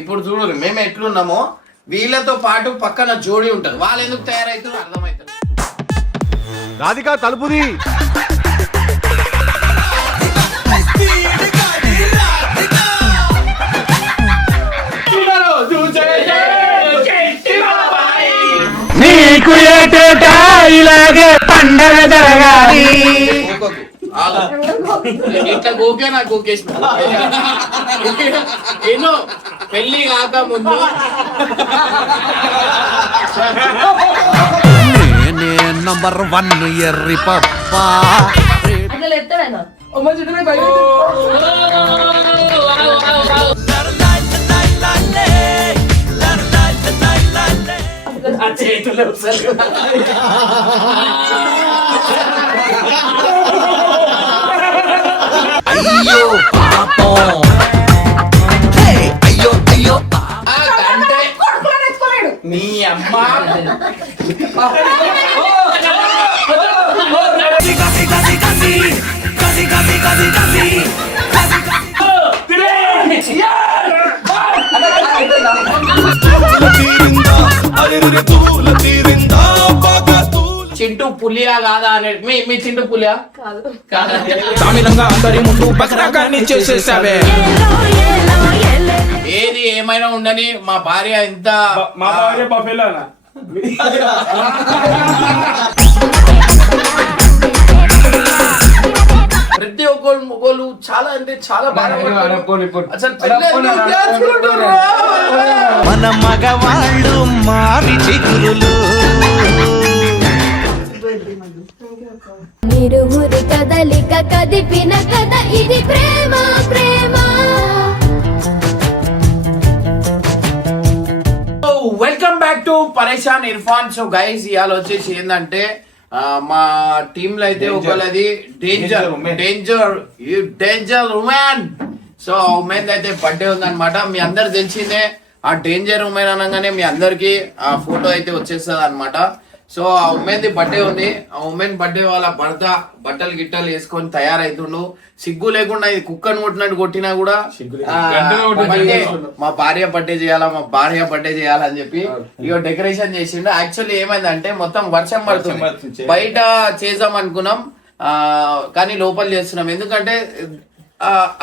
ఇప్పుడు చూడు మేము ఎట్లున్నామో వీళ్ళతో పాటు పక్కన జోడి ఉంటది. వాళ్ళు ఎందుకు తయారైతారు అర్థమవుతుంది. రాధిక తలుపుది. నీకు ఏటేటా ఇలాగే పండగ జరగాలి. ఇట్లా గోకే నాకు గోకేసిన ఎన్నో పెళ్లి కాక ముందు నేనే నంబర్ 1 ఎర్రి పప్పా. చేతులు అయ్యో పాపం. అయ్యో అయ్యో అంటే నీ అమ్మ చింటూ పులియా కాదా అనే మీ చింటూ పులియా తమిళంగా అందరి ముందు బకరాగాన్ని చేసేసావే. ఏది ఏమైనా ఉండని మా భార్య ఎంత మా భార్య బఫెలోనా ప్రతి ఒక్కళ్ళు చాలా అంటే చాలా బాగా అసలు మన మగవాళ్ళు మారి చిగురులు. నిరువురి కదలిక కదిపిన కథ ఇది ప్రేమ ప్రేమ. వెల్కమ్ బ్యాక్ టు పరేషాన్ ఇర్ఫాన్. సో గైస్ ఇవాళ వచ్చేసి ఏంటంటే మా టీమ్ లో అయితే ఒకళ్ళది డేంజర్ ఉమెన్. సో ఆ ఉమెన్ అయితే బర్త్డే ఉందన్నమాట. మీ అందరు తెలిసిందే ఆ డేంజర్ ఉమెన్ అనగానే మీ అందరికి ఆ ఫోటో అయితే వచ్చేస్తుంది అనమాట. సో ఆ ఉమెన్ ది బర్త్డే ఉంది. ఆ ఉమెన్ బర్త్డే వాళ్ళ భర్త బట్టలు గిట్టలు వేసుకొని తయారైతుండు. సిగ్గు లేకుండా ఇది కుక్కను కొట్టినట్టు కొట్టినా కూడా మా భార్య బర్త్డే చేయాలా మా భార్య బర్త్డే చేయాలని చెప్పి ఇక డెకరేషన్ చేసిండు. యాక్చువల్లీ ఏమైందంటే మొత్తం వర్షం పడుతుంది. బయట చేద్దాం అనుకున్నాం కానీ లోపల చేస్తున్నాం. ఎందుకంటే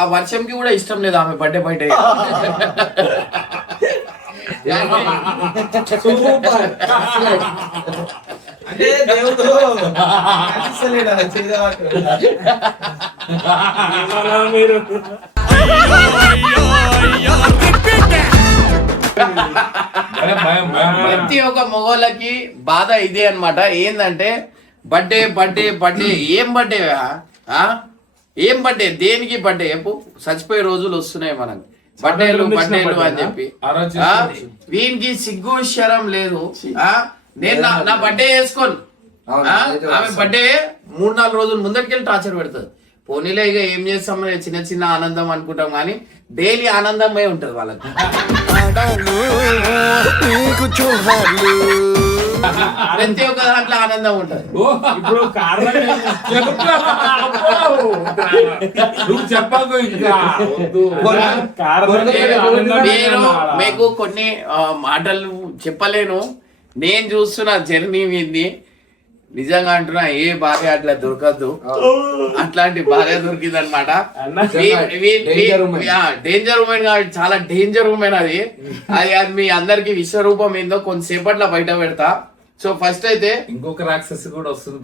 ఆ వర్షంకి కూడా ఇష్టం లేదు ఆమె బర్త్డే బయట. ప్రతి ఒక్క మొగోళ్ళకి బాధ ఇదే అన్నమాట. ఏంటంటే బర్త్డే బర్త్డే బర్త్డే ఏం బర్త్డే ఏం బర్త్డే దేనికి బర్త్డే చెప్పు. చచ్చిపోయే రోజులు వస్తున్నాయి మనకి బర్త్డేలు అని చెప్పి. వీనికి సిగ్గు శరం లేదు. నేను నా బర్త్డే చేసుకోను. ఆమె బర్త్డే 3-4 రోజుల ముందటికెళ్ళి టార్చర్ పెడుతుంది. పోనీలే ఇక ఏం చేస్తాం చిన్న చిన్న ఆనందం అనుకుంటాం కానీ డైలీ ఆనందమే ఉంటది వాళ్ళకి. ప్రతి ఒక్క దాంట్లో ఆనందం ఉంటది. ఇప్పుడు నేను మీకు కొన్ని మాటలు చెప్పలేను. నేను చూస్తున్న జర్నీ మీది నిజంగా అంటున్నా ఏ భార్య అట్లా దొరకద్దు. అట్లాంటి భార్య దొరికింది అనమాట. డేంజర్ ఉమెన్ కాబట్టి చాలా డేంజర్ ఉమెన్ అది. అది మీ అందరికి విశ్వరూపం ఏందో కొంతసేపట్లో బయట పెడతా. సో ఫస్ట్ అయితే ఇంకొక రాక్షసి కూడా వస్తుంది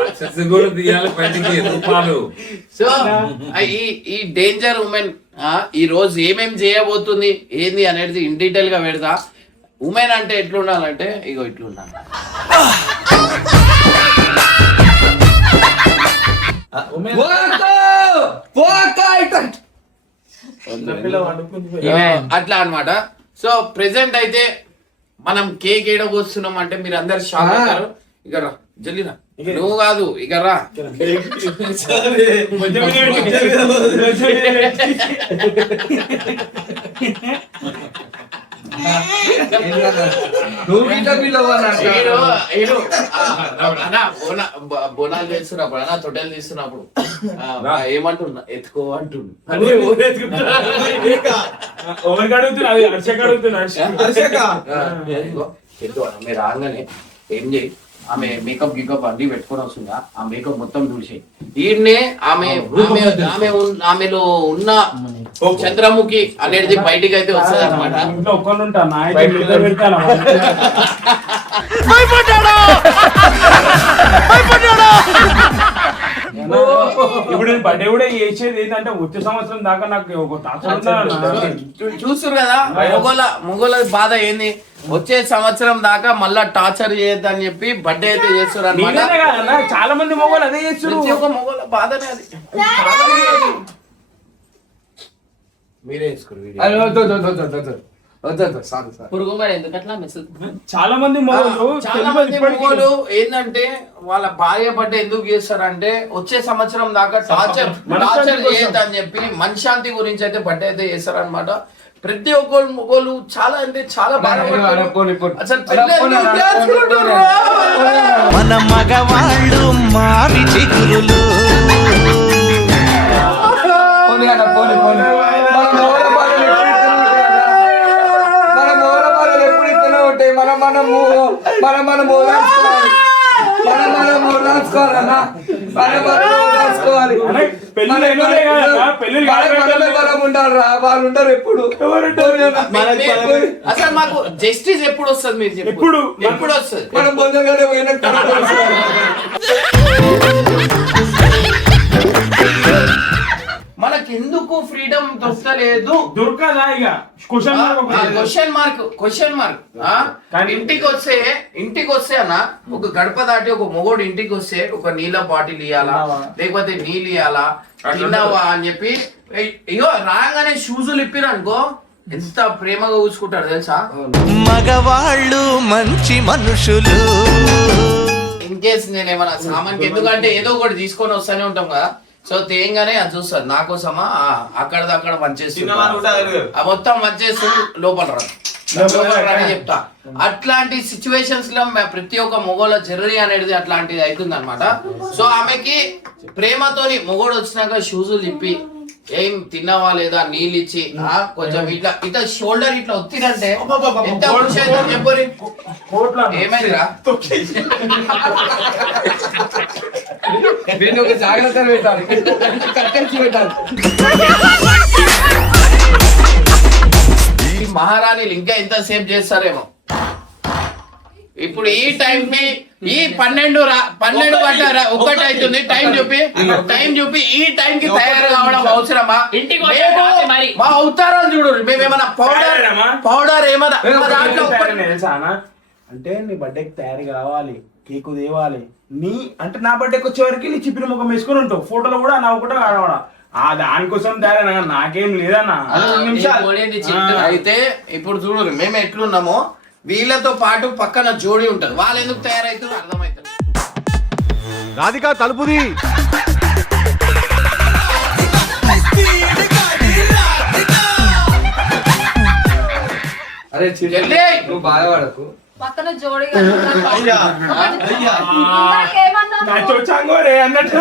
రాక్షసి కూడా తీయాలి బయటికి. సో ఈ డేంజర్ ఉమెన్ ఈ రోజు ఏమేం చేయబోతుంది ఏంది అనేది ఇన్ డీటెయిల్ గా పెడతా. ఉమెన్ అంటే ఎట్లుండాలంటే ఇగో ఇట్లుండాలి. అట్లా అన్నమాట. సో ప్రెసెంట్ అయితే మనం కేక్ ఏడబోస్తున్నాం అంటే మీరు అందరు షాక్ అవుతారు. ఇక రా జల్లిరా. నువ్వు కాదు ఇక రా. నువ్వు ఇట్లా ఫీల్ అవ్వాలంట. బోనాలు చేస్తున్నప్పుడు అన్న తొట్టెలు తీస్తున్నప్పుడు ఏమంటున్నా ఎత్తుకో అంటుండు. ఎవరికి అడుగుతున్నా అది హర్షకి అడుగుతున్నా ఎత్తు అన్న మీరు రాగానే ఏం చేయి ఆమె మేకప్ గికప్ అన్ని పెట్టుకొని వస్తుందా ఆ మేకప్ మొత్తం చూసి ఈయన్నే ఆమెలో ఉన్న చంద్రముఖి అనేది బయటికి అయితే వస్తుంది అనమాట. ఇంట్లో ఒక్కరు ఉంటా పెడతాను ఇప్పుడు నేను బర్త్డే కూడా చేసేది ఏంటంటే వచ్చే సంవత్సరం దాకా నాకు ఒక చూస్తురు కదా మొగోళ్ళ బాధ ఏంది వచ్చే సంవత్సరం దాకా మళ్ళా టార్చర్ చేయొద్దు అని చెప్పి బర్త్డే అయితే చేస్తారు అనమాట. చాలా మంది మొగోళ్ళు అదే చేస్తారు. ఒక మొగోళ్ళ బాధనే అది. మీరే పురుగు మరి ఎందుకట్లా మెసేజ్ చాలా మంది మొగోళ్ళు ఏంటంటే వాళ్ళ భార్య బర్త్డే ఎందుకు చేస్తారంటే వచ్చే సంవత్సరం దాకా టార్చర్ చేయొద్దు అని చెప్పి మనశ్శాంతి గురించి అయితే బర్త్డే అయితే చేస్తారు అనమాట. ప్రతి ఒక్కరు మొగోళ్ళు చాలా అంటే చాలా మన మగవాళ్ళు మారి చిగురులు వాళ్ళు ఉంటారు ఎప్పుడు. అసలు మాకు జస్టిస్ ఎప్పుడు వస్తుంది మీరు ఎప్పుడు వస్తుంది? మనం పొందగానే మనకి ఎందుకు ఫ్రీడమ్ దొరకలేదు? దొరకదా ఇక క్వశ్చన్ మార్క్. ఇంటికి వస్తే అన్న ఒక గడప దాటి ఒక మొగోడు ఇంటికి వస్తే ఒక నీళ్ళ బాటిల్ ఇయ్యాలా లేకపోతే నీళ్ళు ఇయ్యాలా తిన్నావా అని చెప్పి ఇగో రాగానే షూజులు ఇప్పిరు అనుకో ఎంత ప్రేమగా చూసుకుంటారు తెలుసా. మగవాళ్ళు మంచి మనుషులు. ఇన్ కేస్ నేను ఏమన్నా సామాన్కి ఎందుకంటే ఏదో ఒకటి తీసుకొని వస్తానే ఉంటాం కదా. సో తేయంగానే అది చూస్తుంది నా కోసమా అక్కడ మంచేస్తుంది మొత్తం మంచేస్తూ లోపల రాని చెప్తా. అట్లాంటి సిచ్యువేషన్స్ లో ప్రతి ఒక్క మొగోళ్ళ జర్నీ అనేది అట్లాంటిది అవుతుంది అనమాట. సో ఆమెకి ప్రేమతోని మొగోడు వచ్చినాక షూజులు ఇప్పి ఏం తిన్నావా లేదా నీళ్ళు ఇచ్చి కొంచెం ఇట్లా షోల్డర్ ఇట్లా ఒత్తిరంటే ఎంత చెప్పరి ఏమైందిరా జాగ్రత్త పెట్టాలి కట్టెలిచి పెట్టాలి. ఈ మహారాణిలు ఇంకా ఎంత సేపు చేస్తారేమో. ఇప్పుడు ఈ టైం కి ఈ 12 గంటల 1 అవుతుంది. టైం చూపి ఈ టైం కి తయారు కావడం అవసరమా? మా అవతారాలు చూడు. మేమేమన్నా పౌడర్ ఏమన్నా అంటే నీ బర్త్డేకి తయారు కావాలి, కేకు తేవాలి. నీ అంటే నా బర్త్డేకి వచ్చేవరకు నీ చిప్పిన ముఖం వేసుకుని ఉంటావు. ఫోటోలో కూడా నవ్వుకుంటా కావడా దానికోసం తయారైనా నాకేం లేదన్నా. అయితే ఇప్పుడు చూడు మేము ఎట్లున్నామో వీళ్ళతో పాటు పక్కన జోడి ఉంటది. వాళ్ళు ఎందుకు తయారైతుందో అర్థమవుతుంది. రాధికా తలుపుది. అరే నువ్వు బాధపడకు. పక్కన జోడి చాంగోరే అన్నట్టు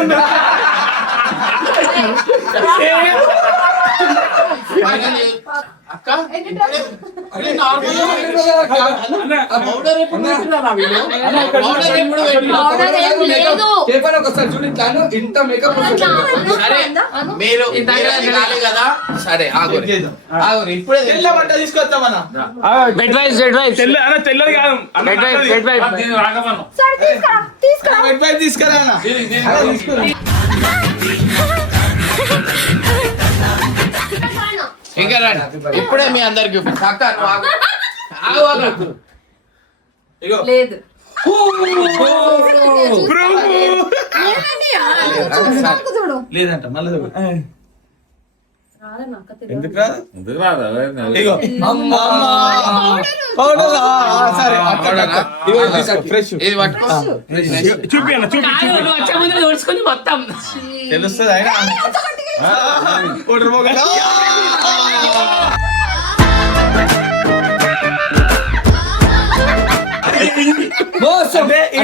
అక్క ఇంత మేకప్ మీరు కదా. సరే ఇప్పుడే తీసుకొస్తామన్నా. తెల్లది కాదు తీసుకురా ఇంకా రండి. ఇప్పుడే మీ అందరికి అక్క లేదు లేదంట మళ్ళీ ఎందుకు ఇది పట్టుకో. చూసుకొని మొత్తం తెలుస్తుంది ఆయన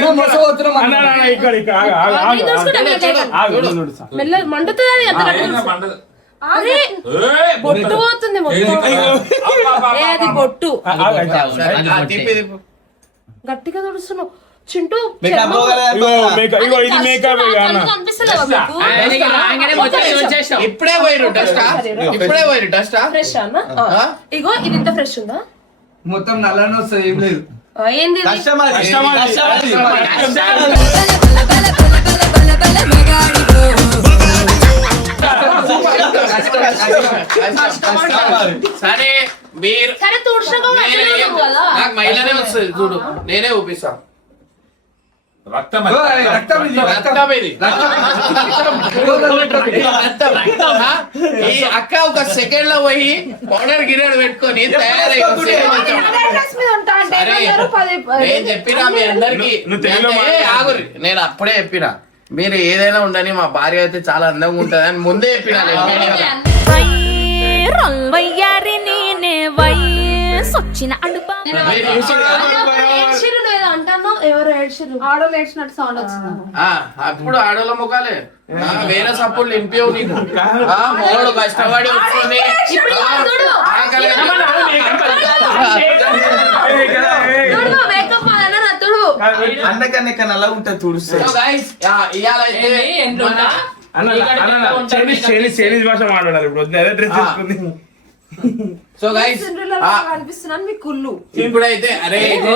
ఇక్కడ ఇక్కడ ఆగు, ఆగు, ఆగు, నేను చూసుకుంటా, ఆగు. నేను చూసుకుంటా. ఆగు, చూడు, చూడు, సార్. మెల్ల మండుతుంది అది ఎంత గట్టిగా అరే బొట్టు పోతుంది మొత్తం ఏ, అది బొట్టు ఆగు, ఆగు, ఆగు. తిప్పి తిప్పు. గట్టిగా తుడుస్తున్నావు చింటూ మేకప్ ఇగో మేకప్, ఇగో ఇది మేకప్ ఇక అన్న. కనిపిస్తలేవా మీకు? ఇప్పుడే పోయిరు డస్టా ఇప్పుడే పోయిరు డస్టా ఫ్రెష్ అన్న ఇగో ఇది ఇంత ఫ్రెష్ ఉందా మొత్తం నల్లనే వస్తుంది ఏం లేదు ఏంది ఇది? కస్టమర్ సరే మీరు సరే తుడుచుకో కదా నాకు మహిళనే వస్తుంది చూడు నేనే ఊపిస్తా రక్తం రక్తం ఇది, రక్తం. రక్తం ఇది. రక్తం. ఆ? ఈ అక్క ఒక సెకండ్ లో పోయి పౌడర్ గిన్నెడు పెట్టుకొని తయారై అదే డ్రెస్ మీద ఉంటా అంటే సరే ఏమన్నారు? నేను చెప్పినా మీ అందరికి నువ్వు తెలుగులో ఆగురి నేను అప్పుడే చెప్పినా మీరు ఏదైనా ఉండని మా భార్య అయితే చాలా అందంగా ఉంటది అని ముందే చెప్పినా నేను మీడియాలో. మీరు చూసారు కదా? ఏడ్చిర్రు లేదా అంటాను ఎవరు ఏడ్చిర్రు ఆడోళ్ళు ఏడ్చినట్టు సౌండ్ వచ్చింది ఆ, అప్పుడు ఆడోళ్ళ ముఖాలే వేరే సపోర్ట్లు నింపేవు నీకు మొగడు కష్టపడి వస్తుంది ఇప్పుడు ఆ, చూడు. ఆకలి. మేకప్ అదన్నా నా తుడు అన్నకన్నా నల్ల ఉంటుంది తుడుస్తే So guys, ఇవాళ అయితే మన అన్న, అన్న, చైనీస్ భాష మాట్లాడాలి ఇప్పుడు వద్దు, అదే డ్రెస్ చేసుకుంది. సో గైస్ కనిపిస్తున్నాను మీ కుళ్ళు ఇప్పుడైతే అరే ఇగో,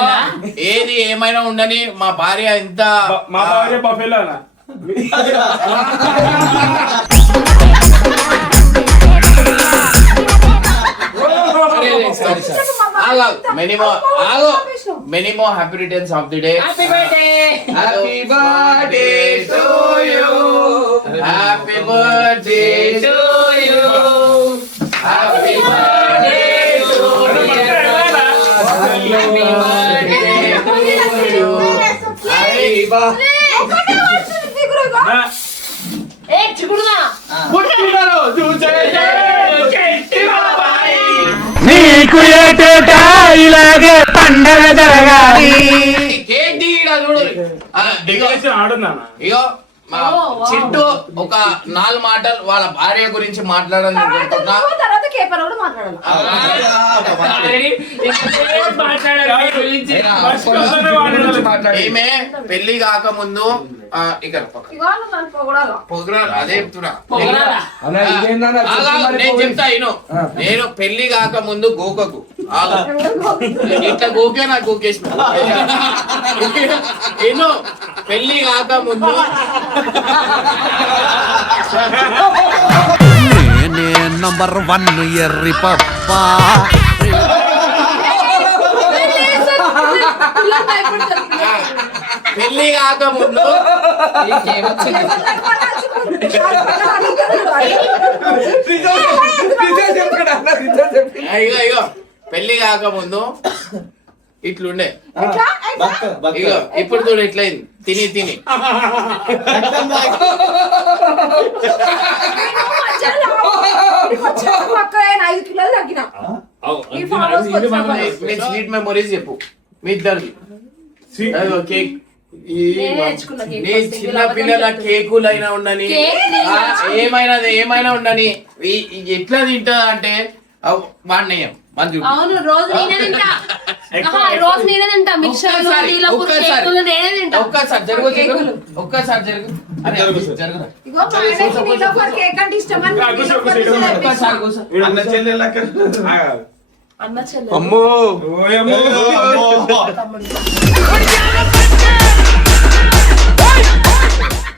ఏది ఏమైనా ఉండని మా భార్య ఎంత మా భార్య బఫెలో అన్న. Many more happy returns of the day happy birthday happy birthday to you happy birthday to you happy birthday to you happy birthday ఏ చిగురుదా నీకు ఏటేటా ఇలాగే పండగ జరగాలి కేక్ తీయడా చూడు డెకరేషన్ ఆడుందా అన్న? ఇగో మా చింటూ ఒక 4 మాటలు వాళ్ళ భార్య గురించి మాట్లాడాలని అనుకుంటున్నా తర్వాత కేపర్ కూడా మాట్లాడాలి ఈమె పెళ్లి కాకముందు ఇక్కడ ఇవాళ నన్ను పొగడాలి పొగరాలు అదే చెప్తున్నా అన్న ఇదేందన్న ఆగా, నేను చెప్తా ఇను నేను పెళ్లి కాక ముందు గోకకు ఆగా. ఇట్లా గోకే నాకు గోకేసిన ఇను పెళ్లి కాక ముందు నేనే నంబర్ 1 ఎర్రి పప్ప పెళ్లి కాక ముందు ఇగో ఇగో పెళ్లి కాక ముందు ఇట్లుండే ఇగో ఇప్పుడు చూడు ఇట్లయింది తిని తిని పక్క 5 కిలోలు తగ్గిన ఈ ఫాలోవర్స్ మీ స్వీట్ మెమొరీస్ చెప్పు మీ ఇద్దరికి అదిగో కేక్ నేనే తెచ్చుకున్నా కేక్ నీ ఫస్ట్. చిన్న పిల్లల కేకులైనా ఉండని కేక్ నేను ఏమైనా ఉండని ఎట్లా తింటా అంటే వాడినయ్యం మంచి అవును రోజు నేనే తింటా రోజు నేనే తింటా మిక్సర్ కేకులు నేనే తింటా ఒక్కసారి జరుగు ఒక్కసారి జరుగు అరే జరుగుదా ఇగో మా ఆయనకి నీలోఫర్ కేక్ అంటే ఇష్టం అని నీలోఫర్ ఇష్టం. ఒక్కసారి కూర్చో అన్న చెల్లెళ్ళక ఆగు. అన్న చెల్లె అమ్మో ఓయమ్మో.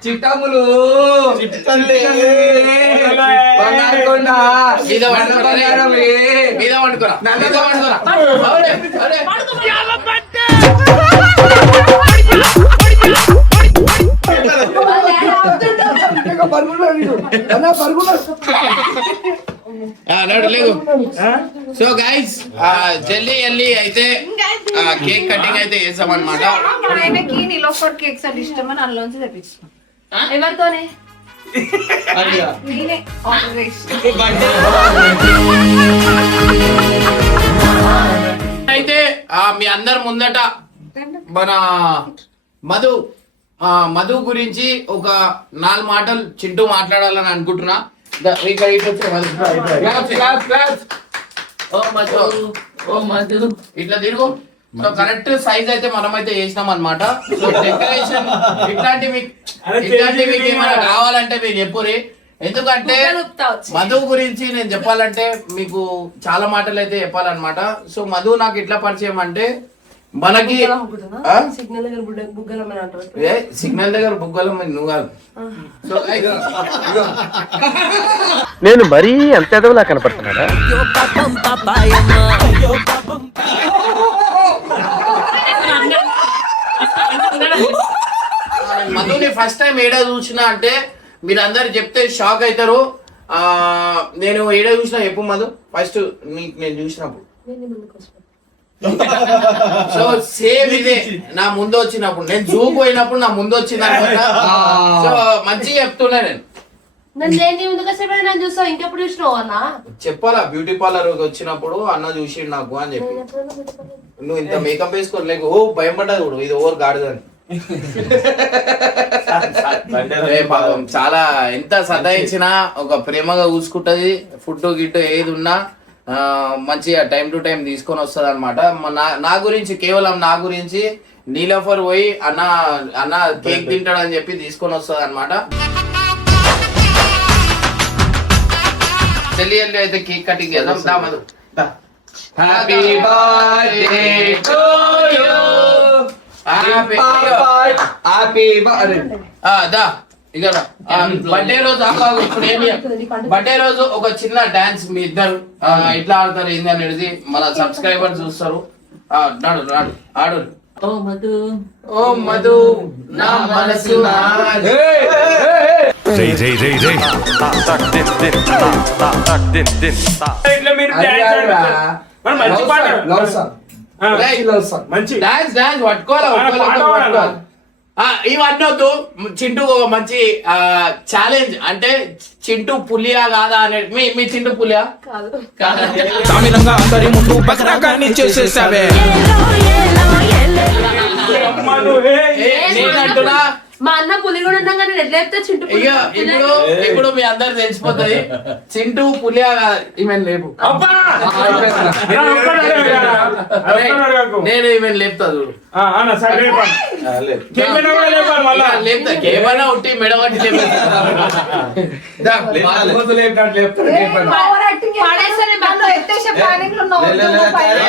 చిట్టములు మీద వండుకోరా మీద వండుకోరా అరే, అరే. నడు లేవు సో గైస్ జల్దీ వెళ్ళి అయితే కేక్ కటింగ్ అయితే చేసాం అనమాట మా ఆయనకి నీలోఫర్ కేక్స్ అంటే ఇష్టం అని అందులోంచి తెప్పించిన ఎవరితోనే నేనే ఆర్డర్ చేసి అయితే మీ అందరి ముందట మన మధు గురించి ఒక 4 మాటలు చింటూ మాట్లాడాలని అనుకుంటున్నా. ఇక్కడ ఇటు వచ్చే మధు. Claps. ఓ మధు ఇట్లా తిరుగు. సో కరెక్ట్ సైజ్ అయితే మనమైతే చేసినాం అన్నమాట. సో డెకరేషన్ ఇట్లాంటివి ఏమైనా కావాలంటే మీరు చెప్పురి. ఎందుకంటే మధు గురించి నేను చెప్పాలంటే మీకు చాలా మాటలు అయితే చెప్పాలన్నమాట. సో మధు నాకు ఎట్లా పరిచయం అంటే మనకి సిగ్నల్ దగ్గర బుగ్గలం నువ్వు కాదు. సో నేను మరీ అంత ఎదవలా కనపడుతున్నాడా? మధుని ఫస్ట్ టైం ఏడా చూసినా అంటే మీరు అందరు చెప్తే షాక్ అవుతారు. నేను ఏడా చూసినా చెప్పు మధు ఫస్ట్ నేను చూసినప్పుడు. సో సేమ్ ఇదే నా ముందు వచ్చినప్పుడు నేను జూకు పోయినప్పుడు నా ముందు వచ్చింది అనమాట. సో మంచిగా చెప్తున్నా నేను చూస్తావు ఇంకెప్పుడు చూసినావు అన్న చెప్పాలా బ్యూటీ పార్లర్ వచ్చినప్పుడు అన్న చూసి నాకు అని చెప్పి నువ్వు ఇంత మేకప్ వేసుకోలేక ఓ భయం పడ్డది కూడా ఇది ఓవర్ గాడిదని. చాలా ఎంత సతాయించినా ఒక ప్రేమగా చూసుకుంటది. ఫుడ్ గిట్టు ఏది ఉన్నా మంచిగా టైం టు టైం తీసుకొని వస్తుంది అనమాట. నా గురించి కేవలం నా గురించి నీలఫర్ పోయి అన్న కేక్ తింటాడని చెప్పి తీసుకొని వస్తుంది అనమాట. చెల్లి అయితే కేక్ కటింగ్ చేద్దాం. దా Madhu. Happy birthday to you. Birthday రోజు ఇప్పుడు ఏమి బర్త్డే రోజు ఒక చిన్న డాన్స్ మీ ఇద్దరు ఎట్లా ఆడతారు ఏంది అనేది మన సబ్స్క్రైబర్ చూస్తారు. నాడు నాడు ఆడు. ఓ మధు నా మనసు మంచి డాన్స్ పట్టుకోవాలి. ఇవన్నీ వద్దు. చింటూ మంచి ఛాలెంజ్ అంటే చింటూ పులియా కాదా అనేది మీ చింటూ పులియా అందరి ముందు బకరాగాన్ని చేసేసావే. నేనంటున్నా మా అన్న పులి కూడా ఉన్నాం కానీ ఎట్లా చెప్తే చింటూ ఇప్పుడు మీ అందరు తెలిసిపోతుంది చింటూ పులియా కాదా. ఈమెన్ లేపు నేను ఈమెన్ లేపుతా చూడు. లేపుతా కేవైనా ఉంటే మెడగట్టి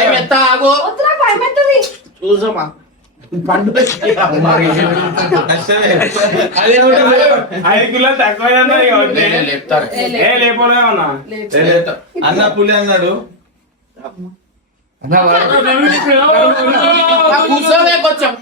లేపుతా. ఆగు చూసమ్మా పండు 5 కిలోలు తక్కువ అన్న పులి అన్నాడు. కూర్చోలే కొంచెం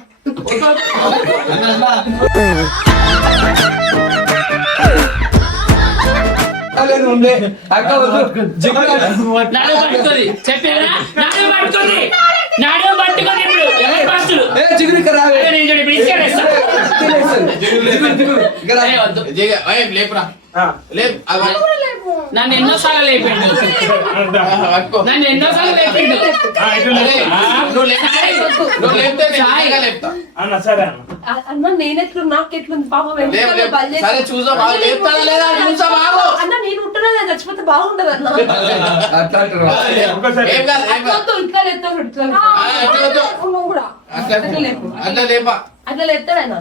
లేపురా లేపు. నన్ను ఎన్నోసార్లు లేపిండు నువ్వు లేపితే లేపుతా. అన్న నేనెట్లు నాకెట్లుంది పాపం సరే చూసా లేపుతాడా లేదా చూసా బాబు. అన్న నేను ఉంటున్నా చచ్చిపోతే బాగుండదు అన్న. ఇట్లా అట్లా లేపా అట్లా లేపుతాడైనా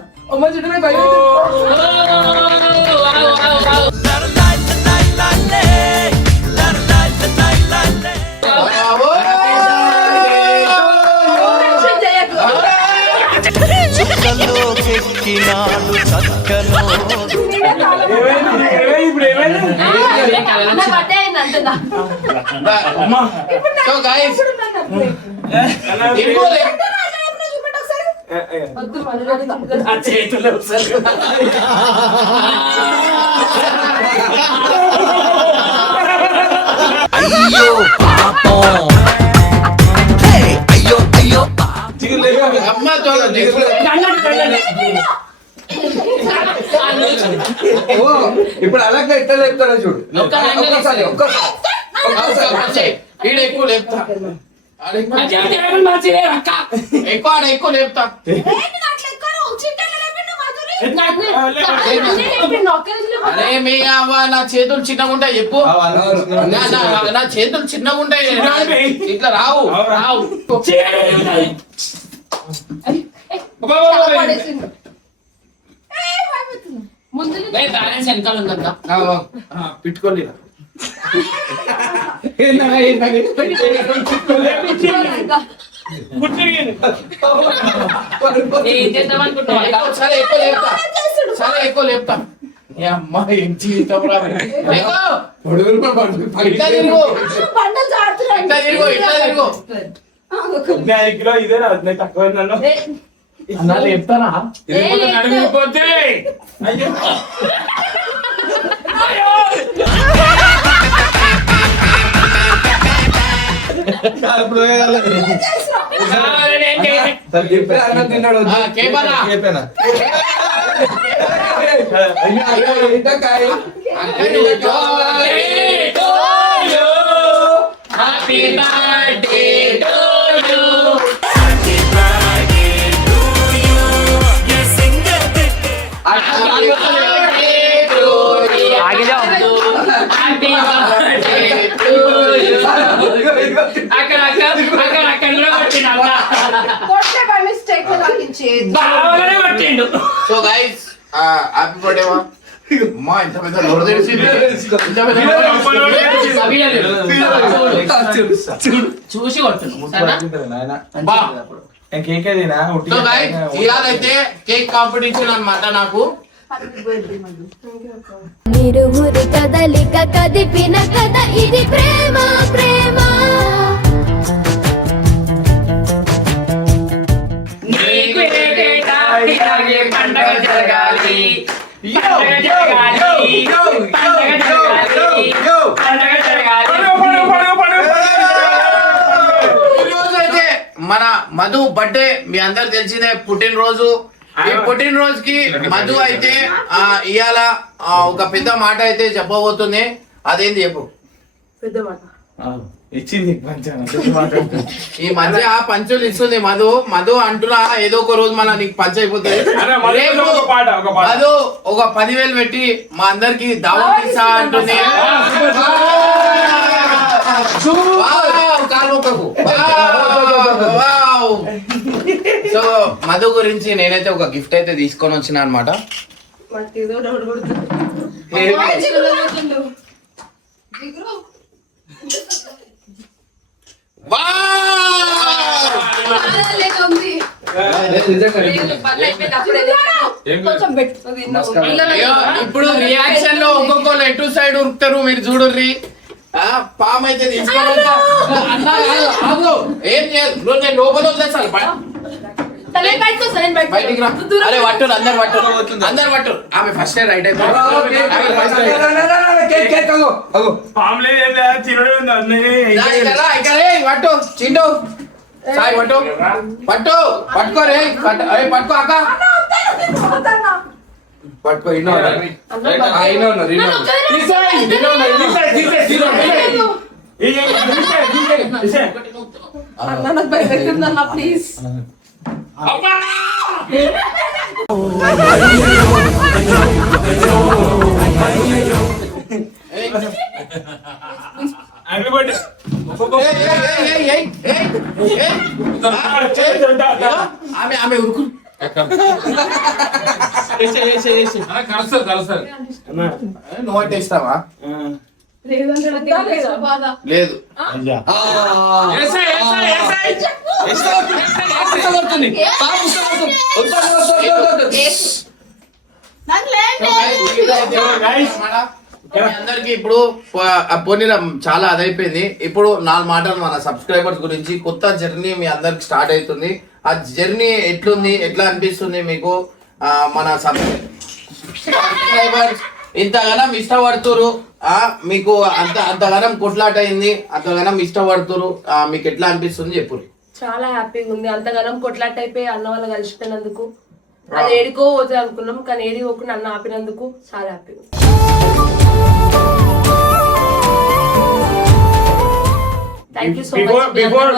సో గైస్ చేతులు అయ్యో పాపం. అయ్యో అయ్యో అమ్మ ఇప్పుడు అలాగే ఎట్లా చెప్తాడో చూడు. ఒక్కసారి ఈడ ఎక్కువ లేపుతా ఎక్కువ లేపుతా. అరే మీ అవ్వ నా చేతులు చిన్నగా ఉంటాయి చెప్పు. నా చేతులు చిన్నగా ఉంటాయి, ఇట్లా రావు రావు. వెనకాల ఉందా పిట్టుకోలేదు. సరే ఎక్కువ లేపుతా, సరే ఎక్కువ లేపుతా. అమ్మా ఏం జీవితం రా. ఇట్లా తిరుగు, ఇట్లా తిరుగు, ఇట్లా తిరుగు. 15 కిలో ఇదేనా 15 తక్కువ నన్ను అన్నాళ్ళు చెప్తానా? నడిగిపోతే అయ్యో తిన్నాడు కేపనా happy birthday to you. So guys happy birthday మా. అమ్మా ఇంత పెద్ద లోడ్ తెలిసింది, ఇంత పెద్ద చూసి కొట్టును బా. కేక్ అదేనా సో గైస్ ఇలాగైతే కేక్ కాంపిటీషన్ అన్నమాట. నాకు నిరుగురి కదలిక కదిపిన కథ ఇది ప్రేమ ప్రేమ. పండగ జరగాలి, పండగ జరగాలి, పండగ జరగాలి, పండగ జరగాలి. ఈరోజు అయితే మన మధు బర్త్డే మీ అందరు తెలిసిందే, పుట్టినరోజు. ఈ పుట్టినరోజుకి మధు అయితే ఇవాళ ఒక పెద్ద మాట అయితే చెప్పబోతుంది. అదేంటి చెప్పు. ఇచ్చింది ఈ మధ్య పంచులు ఇస్తుంది మధు. మధు అంటున్నా ఏదో ఒక రోజు మన నీకు పంచ అయిపోతుంది. రేపు మధు ఒక 10,000 పెట్టి మా అందరికి దావత్ ఇస్తా అంటుంది. సో మధు గురించి నేనైతే ఒక గిఫ్ట్ అయితే తీసుకొని వచ్చిన అనమాట. ఇప్పుడు రియాక్షన్ లో ఒక్కొక్కరు ఎటు సైడ్ ఉరుకుతారు మీరు చూడుర్రి. పామ్ అయితే తీసుకొని ఏం చేయదు, నేను లోపల వదిలేస్తాను. బయటికి రా. అరే పట్టు, అందరు పట్టు, అందరు పట్టు. ఆమె ఫస్ట్ రైట్ అయిపోయింది. పట్టు చింటూ సాయి పట్టు పట్టు పట్టుకోరే అరే పట్టుకో అక్క పట్టుకో. ఇన్నో ప్లీజ్ ఆమె ఉరుకు నువ్వు అంటే ఇస్తావా? లేదు అందరికి ఇప్పుడు పోనీ చాలా అదైపోయింది. ఇప్పుడు 4 మాటలు మన సబ్స్క్రైబర్స్ గురించి. కొత్త జర్నీ మీ అందరికి స్టార్ట్ అవుతుంది. ఆ జర్నీ ఎట్లుంది, ఎట్లా అనిపిస్తుంది మీకు? మన సబ్స్క్రైబర్స్ ఇంతగానం ఇష్టపడుతురు, మీకు అంతగానం కొట్లాట అయింది, అంతగానం ఇష్టపడుతురు, మీకు ఎట్లా అనిపిస్తుంది చెప్పు. చాలా హ్యాపీగా ఉంది. అంతగానం కొట్లాట అయిపోయి అన్న వాళ్ళు కలిసిపోయినందుకు. అది ఏడికో పోతే అనుకున్నాం, కానీ ఏడి పోకుండా అన్న ఆపినందుకు చాలా హ్యాపీగా.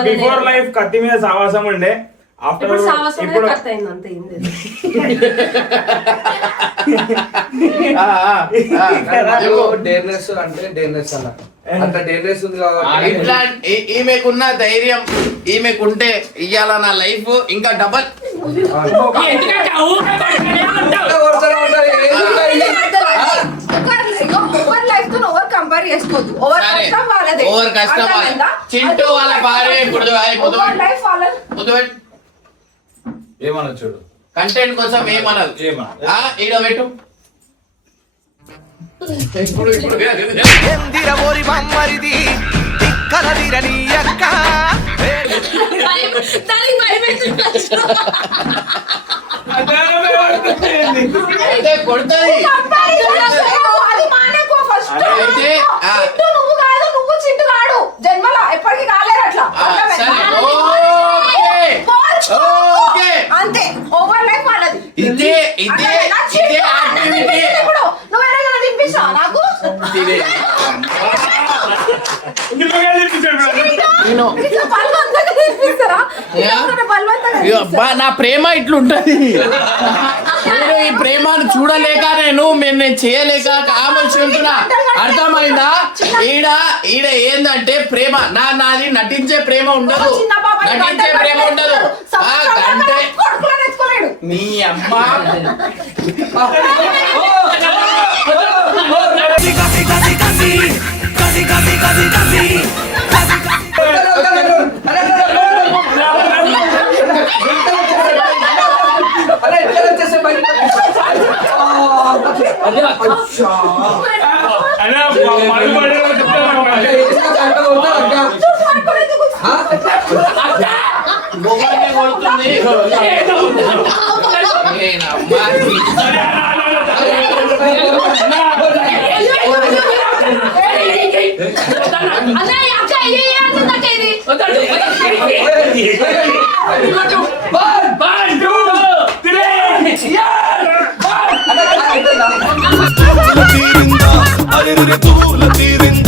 బిఫోర్ లైఫ్ కత్తి మీద సావాసం ఉండే, ఆఫ్టర్ ఇప్పుడు సావసం ఇప్పుడు కట్ అయింది అంతే ఏం లేదు. డేర్నెస్ అంటే డేర్నెస్ అన్న అంత డేర్నెస్ ఉంది కాబట్టి ఇట్లా ఈమెకున్న ధైర్యం ఈమెకుంటే ఇవాళ నా లైఫ్ ఇంకా డబల్. ఓవర్ కష్టం చింటూ వాళ్ళ భార్య ఇప్పుడు ఏమన్నా చూడు కంటెంట్ కోసం ఏమనదు. ఈడ పెట్టు ఇప్పుడు ఎందిర ఓరి మమ్మరిది దిక్కలదిరని అక్క అయితే కొడుతుంది. అయితే నువ్వు చింటు కాడు జన్మలో ఎప్పటికీ కాలేరు అట్లా ఓకే అంతే ఓవర్ లైఫ్ వాళ్ళది. ఇదే ఇదే ఇదే యాక్టివిటీ. నువ్వు ఎలాగైనా తినిపిస్తావా నాకు? ఇట్లా బలవంతంగా తినిపిస్తారా? ఎవరైనా బలవంతంగా అబ్బా నా ప్రేమ ఇట్లుంటది. నేను ఈ ప్రేమను చూడలేక నేను చేయలేక కామర్షి ఉంటున్నా. అర్థమైందా? ఈడ ఈడ ఏందంటే ప్రేమ నాది నటించే ప్రేమ ఉండదు. నటించే ప్రేమ ఉండదు. అంటే కొడుకులను ఎత్తుకోలేడు. నీ అమ్మ మొబైల్ కొడుతుంది. తీరిందా అరే తూల తీరిందా